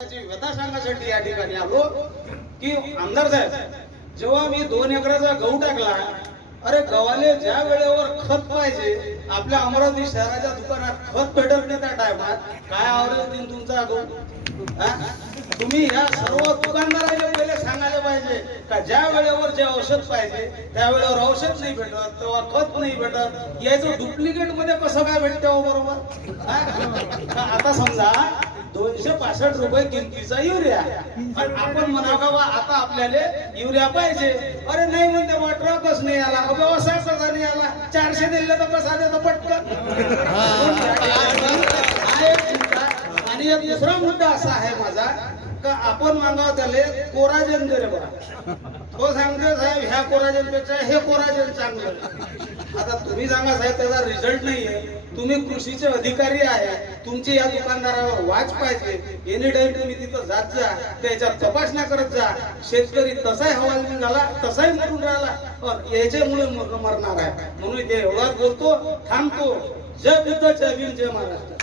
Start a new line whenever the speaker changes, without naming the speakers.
व्यथा सांगण्यासाठी या ठिकाणी आलो की आमदार साहेब जेव्हा मी दोन एकराचा गहू टाकला अरे गव्हाले ज्या वेळेवर खत पाहिजे आपल्या अमरावती शहराच्या दुकानात खत भेटत नाही त्या टायमात काय आवडेल दिन तुमचा गहू? तुम्ही या सर्व दुकानदाराला पहिले सांगायला पाहिजे का ज्या वेळेवर जे औषध पाहिजे त्या वेळेवर औषध नाही भेटत तेव्हा खत नाही भेटत. याचं डुप्लिकेटमध्ये कसं काय भेटतं हो बरोबर? आता समजा दोनशे पासष्ट रुपये किमतीचा युरिया. पण आपण म्हणा का बा आता आपल्याला युरिया पाहिजे. अरे नाही म्हणते बा ट्रकच नाही आला. अ, व्यवसाय कसा नाही आला. चारशे दिले तर कसा देतो पटकन. एक आणि एक दुसरा मुद्दा असा आहे माझा का आपण मागाव त्याले कोराजन दे रे बघा. तो सांगते साहेब ह्या कोराजनपेक्षा हे कोराजन चांगलं. आता तुम्ही सांगा साहेब त्याचा रिझल्ट नाहीये. तुम्ही कृषीचे अधिकारी आहे तुमची या दुकानदारावर वाच पाहिजे. एनी टाइम तुम्ही तिथं जात जा त्याच्या तपासण्या करत जा. शेतकरी तसाही हवालदिल झाला तसाही मरून राहिला. पण याच्यामुळे मरणार आहे. म्हणून ते एवढाच बोलतो थांबतो. जय बुद्ध जय भीम जय महाराष्ट्र.